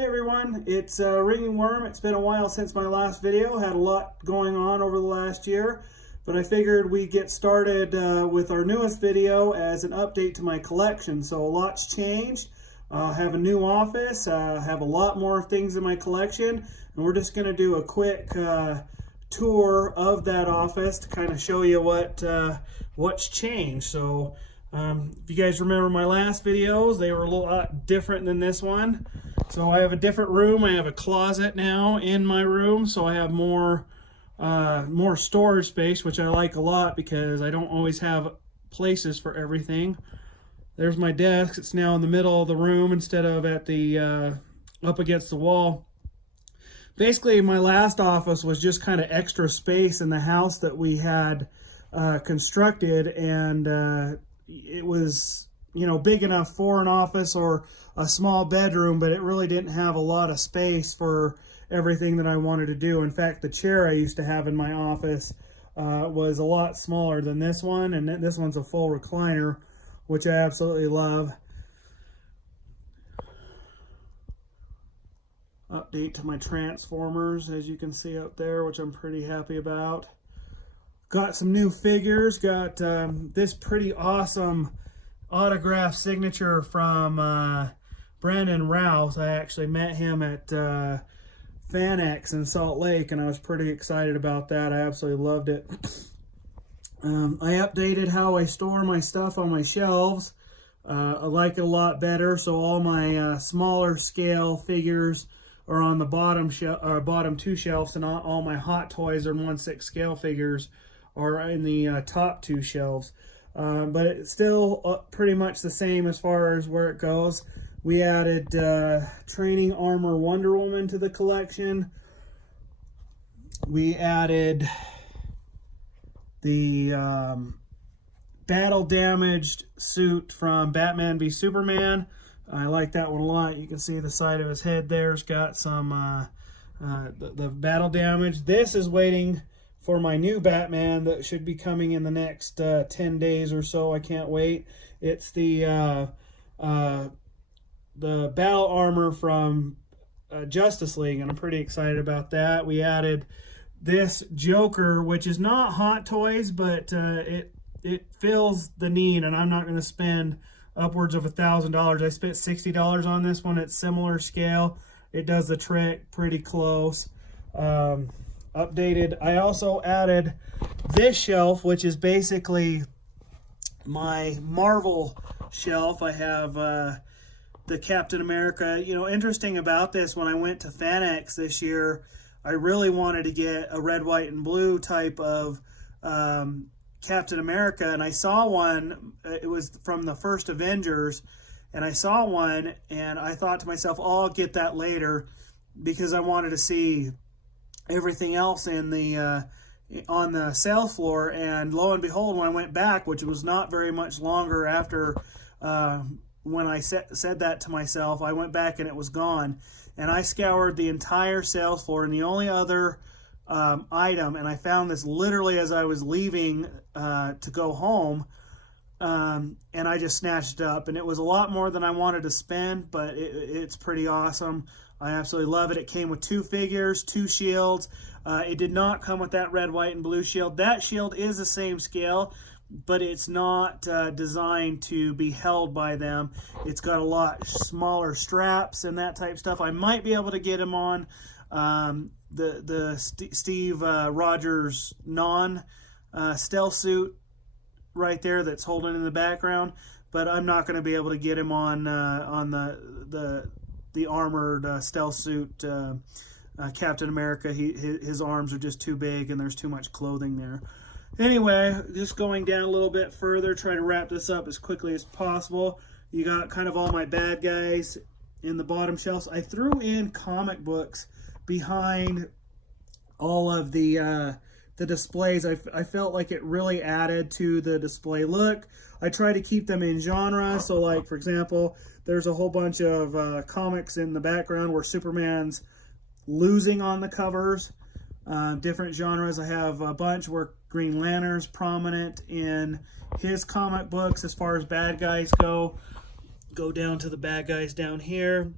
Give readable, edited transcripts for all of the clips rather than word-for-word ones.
Hey everyone, it's Ringing Worm. It's been a while since my last video. Had a lot going on over the last year, but I figured we'd get started with our newest video as an update to my collection. So a lot's changed. I have a new office, have a lot more things in my collection, and we're just going to do a quick tour of that office to kind of show you what's changed. So if you guys remember my last videos, they were a lot different than this one. So I have a different room. I have a closet now in my room, so I have more storage space, which I like a lot because I don't always have places for everything. There's my desk. It's now in the middle of the room instead of at the up against the wall. Basically, my last office was just kind of extra space in the house that we had constructed, and it was, you know, big enough for an office or a small bedroom, but it really didn't have a lot of space for everything that I wanted to do. In fact, the chair I used to have in my office was a lot smaller than this one, and this one's a full recliner, which I absolutely love. Update to my Transformers, as you can see out there, which I'm pretty happy about. Got some new figures. Got this pretty awesome autograph signature from Brandon Rouse. I actually met him at FanX in Salt Lake, and I was pretty excited about that. I absolutely loved it. I updated how I store my stuff on my shelves. I like it a lot better, so all my smaller scale figures are on the bottom two shelves, and all my Hot Toys or 1/6 scale figures are in the top two shelves. But it's still pretty much the same as far as where it goes. We added Training Armor Wonder Woman to the collection. We added the battle damaged suit from Batman v Superman. I like that one a lot. You can see the side of his head there's got some the battle damage. This is waiting for my new Batman that should be coming in the next 10 days or so. I can't wait. It's the battle armor from Justice League, and I'm pretty excited about that. We added this Joker, which is not Hot Toys, but it fills the need, and I'm not going to spend upwards of $1,000. I spent $60 on this one. It's similar scale. It does the trick pretty close. Updated. I also added this shelf, which is basically my Marvel shelf. I have the Captain America. You know, interesting about this, when I went to FanX this year, I really wanted to get a red, white, and blue type of Captain America, and I saw one. It was from the first Avengers, and I saw one, and I thought to myself, oh, I'll get that later, because I wanted to see everything else in the on the sales floor. And lo and behold, when I went back, which was not very much longer after when I said that to myself, I went back and it was gone. And I scoured the entire sales floor, and the only other item, and I found this literally as I was leaving to go home, and I just snatched it up, and it was a lot more than I wanted to spend, but it's pretty awesome. I absolutely love it. It came with 2 figures, 2 shields. It did not come with that red, white, and blue shield. That shield is the same scale, but it's not designed to be held by them. It's got a lot smaller straps and that type of stuff. I might be able to get him on Steve Rogers stealth suit right there that's holding in the background, but I'm not going to be able to get him on the armored stealth suit Captain America. His arms are just too big, and there's too much clothing there. Anyway, just going down a little bit further, trying to wrap this up as quickly as possible. You got kind of all my bad guys in the bottom shelves. I threw in comic books behind all of the displays. I felt like it really added to the display look. I try to keep them in genre. So, like, for example, there's a whole bunch of comics in the background where Superman's losing on the covers. Different genres. I have a bunch where Green Lantern's prominent in his comic books as far as bad guys go. Go down to the bad guys down here.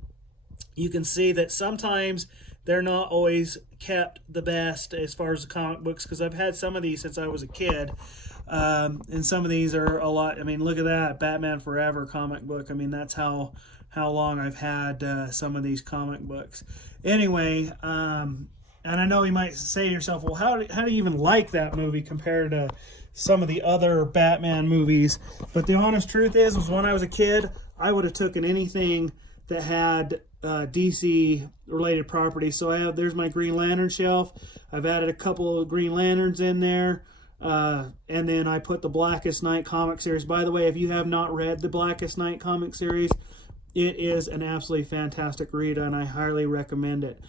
you can see that sometimes they're not always kept the best as far as the comic books, because I've had some of these since I was a kid. And some of these are a lot. I mean, look at that Batman Forever comic book. I mean, that's how long I've had some of these comic books. Anyway, and I know you might say to yourself, well, how do you even like that movie compared to some of the other Batman movies? But the honest truth is when I was a kid, I would have taken anything that had DC related properties. So there's my Green Lantern shelf. I've added a couple of Green Lanterns in there. And then I put the Blackest Night comic series. By the way, if you have not read the Blackest Night comic series, it is an absolutely fantastic read, and I highly recommend it.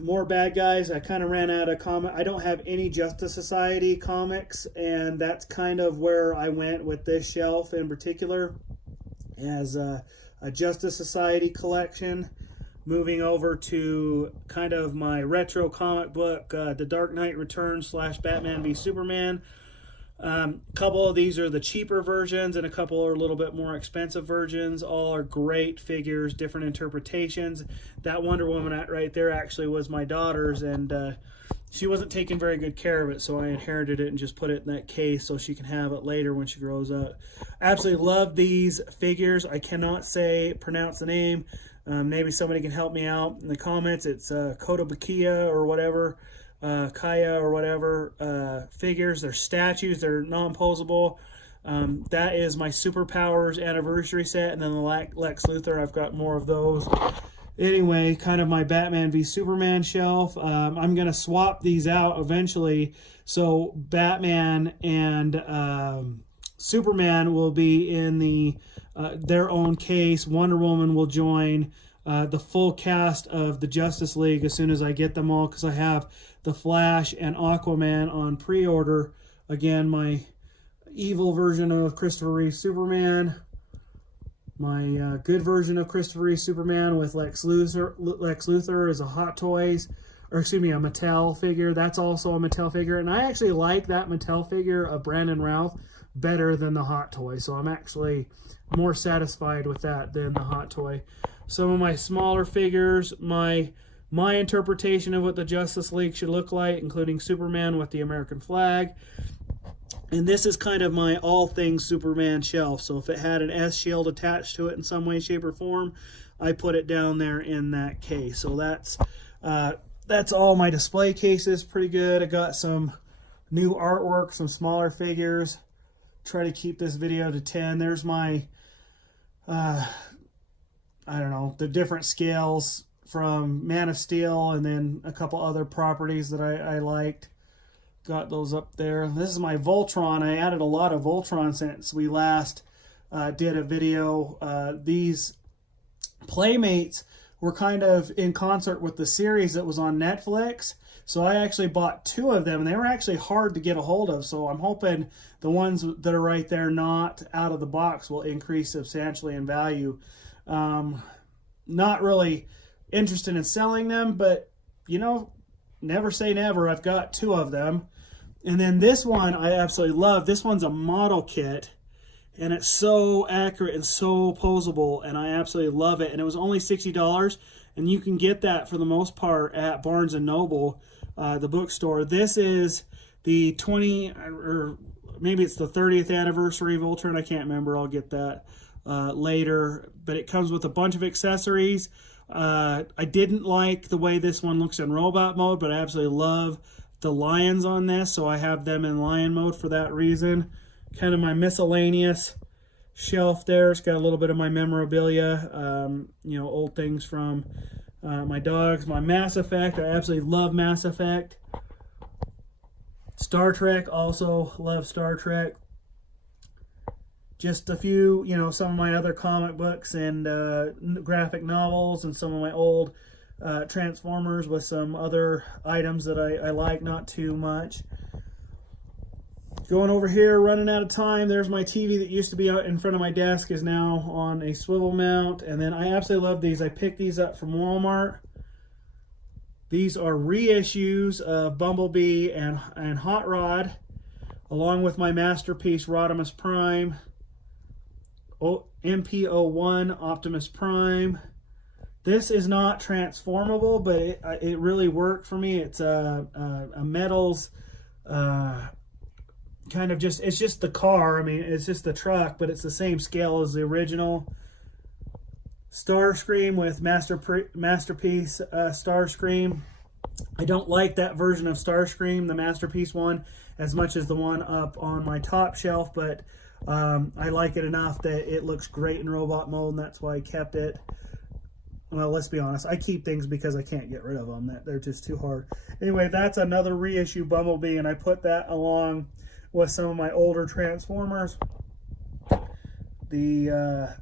More bad guys. I kind of ran out of comic. I don't have any Justice Society comics, and that's kind of where I went with this shelf in particular, as a Justice Society collection. Moving over to kind of my retro comic book, The Dark Knight Returns / Batman v Superman. A couple of these are the cheaper versions, and a couple are a little bit more expensive versions. All are great figures, different interpretations. That Wonder Woman right there actually was my daughter's, and she wasn't taking very good care of it, so I inherited it and just put it in that case so she can have it later when she grows up. Absolutely love these figures. I cannot pronounce the name. Maybe somebody can help me out in the comments. It's Kotobukiya or whatever, Kaya or whatever figures. They're statues. They're non-posable. That is my Superpowers anniversary set, and then the Lex Luthor. I've got more of those. Anyway, kind of my Batman v Superman shelf. I'm going to swap these out eventually. So Batman and Superman will be in their own case. Wonder Woman will join the full cast of the Justice League as soon as I get them all, because I have the Flash and Aquaman on pre-order. Again, my evil version of Christopher Reeve Superman, my good version of Christopher Reeve Superman with Lex Luthor as a Hot Toys, or excuse me, a Mattel figure. That's also a Mattel figure, and I actually like that Mattel figure of Brandon Routh better than the Hot Toy, so I'm actually more satisfied with that than the Hot Toy. Some of my smaller figures, my interpretation of what the Justice League should look like, including Superman with the American flag. And this is kind of my all things Superman shelf. So if it had an S shield attached to it in some way, shape, or form, I put it down there in that case. So that's all my display cases. Pretty good. I got some new artwork, some smaller figures. Try to keep this video to 10. There's my I don't know, the different scales from Man of Steel, and then a couple other properties that I liked. Got those up there. This is my Voltron. I added a lot of Voltron since we last did a video. These Playmates were kind of in concert with the series that was on Netflix. So I actually bought 2 of them, and they were actually hard to get a hold of. So I'm hoping the ones that are right there, not out of the box, will increase substantially in value. Not really interested in selling them, but you know, never say never. I've got 2 of them. And then this one I absolutely love. This one's a model kit, and it's so accurate and so posable, and I absolutely love it. And it was only $60, and you can get that for the most part at Barnes & Noble, the bookstore. This is the 20, or maybe it's the 30th anniversary Voltron. I can't remember. I'll get that later. But it comes with a bunch of accessories. I didn't like the way this one looks in robot mode, but I absolutely love the lions on this, so I have them in lion mode for that reason. Kind of my miscellaneous shelf there. It's got a little bit of my memorabilia, you know, old things from my dogs. My Mass Effect, I absolutely love Mass Effect. Star Trek, also love Star Trek. Just a few, you know, some of my other comic books and graphic novels, and some of my old Transformers with some other items that I like, not too much. Going over here, running out of time. There's my TV that used to be out in front of my desk, is now on a swivel mount. And then I absolutely love these. I picked these up from Walmart. These are reissues of Bumblebee and Hot Rod, along with my masterpiece Rodimus Prime, MP01 Optimus Prime, This is not transformable, but it really worked for me. It's a metals kind of just, it's just the car. I mean, it's just the truck, but it's the same scale as the original Starscream with Masterpiece Starscream. I don't like that version of Starscream, the Masterpiece one, as much as the one up on my top shelf, but I like it enough that it looks great in robot mode, and that's why I kept it. Well, let's be honest, I keep things because I can't get rid of them. They're just too hard. Anyway, that's another reissue Bumblebee, and I put that along with some of my older Transformers. The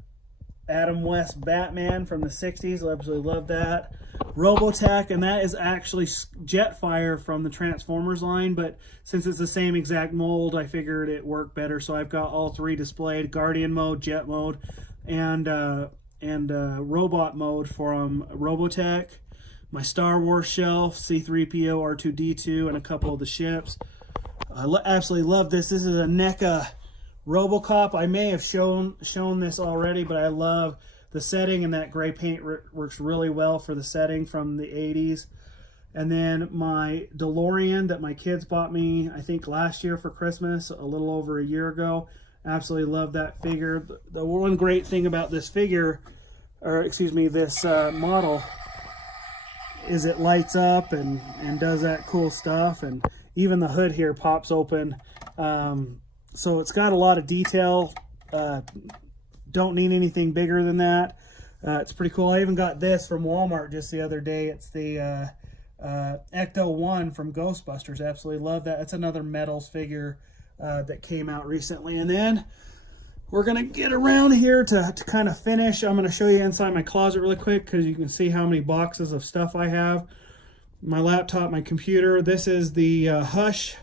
Adam West Batman from the 60s, I absolutely love that. Robotech, and that is actually Jetfire from the Transformers line, but since it's the same exact mold, I figured it worked better, so I've got all three displayed: Guardian mode, Jet mode, and robot mode from Robotech. My Star Wars shelf, C-3PO, R2-D2, and a couple of the ships. I absolutely love this. This is a NECA RoboCop. I may have shown this already, but I love the setting, and that gray paint works really well for the setting from the 80s. And then my DeLorean that my kids bought me, I think last year for Christmas, a little over a year ago. Absolutely love that figure. The one great thing about this figure, or excuse me, this model, is it lights up and does that cool stuff, and even the hood here pops open. So it's got a lot of detail. Don't need anything bigger than that. It's pretty cool. I even got this from Walmart just the other day. It's the Ecto-1 from Ghostbusters. Absolutely love that. It's another metals figure that came out recently. And then we're going to get around here to kind of finish. I'm going to show you inside my closet really quick because you can see how many boxes of stuff I have. My laptop, my computer. This is the Hush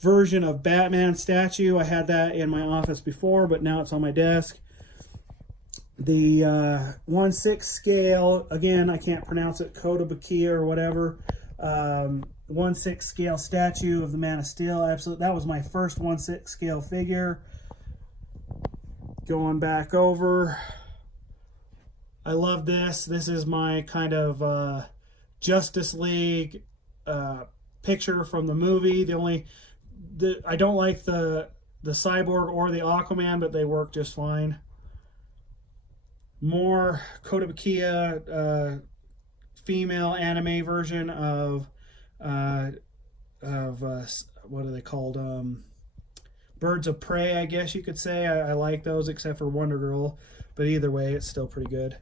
version of Batman statue. I had that in my office before, but now it's on my desk. The 1/6 scale, again, I can't pronounce it, Kotobukiya or whatever. 1/6 scale statue of the Man of Steel. Absolutely, that was my first 1/6 scale figure. Going back over, I love this. This is my kind of Justice League picture from the movie. I don't like the Cyborg or the Aquaman, but they work just fine. More Kotobukiya female anime version of what are they called? Birds of Prey, I guess you could say. I like those, except for Wonder Girl, but either way, it's still pretty good.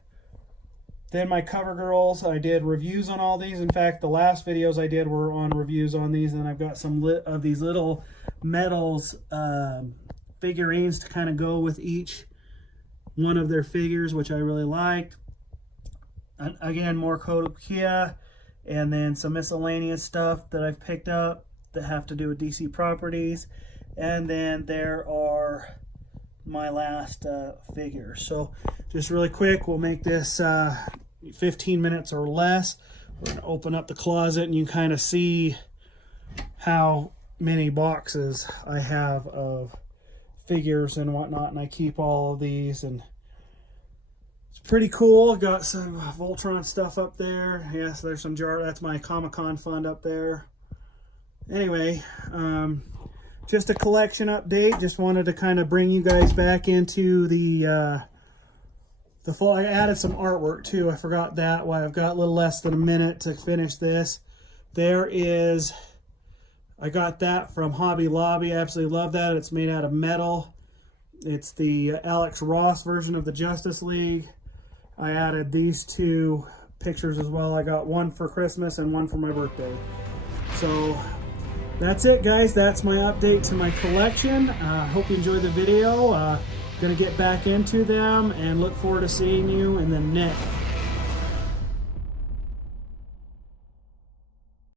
Then my Cover Girls, I did reviews on all these. In fact, the last videos I did were on reviews on these, and I've got some of these little metals figurines to kind of go with each one of their figures, which I really liked. And again, more Kotobukiya, and then some miscellaneous stuff that I've picked up that have to do with DC properties. And then there are my last figures. So just really quick, we'll make this 15 minutes or less. We're going to open up the closet, and you kind of see how many boxes I have of figures and whatnot, and I keep all of these, and it's pretty cool. Got some Voltron stuff up there. Yes, there's some jar. That's my Comic-Con fund up there. Anyway, just a collection update. Just wanted to kind of bring you guys back into the fall. I added some artwork too. I forgot that. Why, I've got a little less than a minute to finish this. There is, I got that from Hobby Lobby. I absolutely love that. It's made out of metal. It's the Alex Ross version of the Justice League. I added these two pictures as well. I got one for Christmas and one for my birthday. So that's it, guys. That's my update to my collection. Hope you enjoyed the video. Gonna get back into them and look forward to seeing you in the next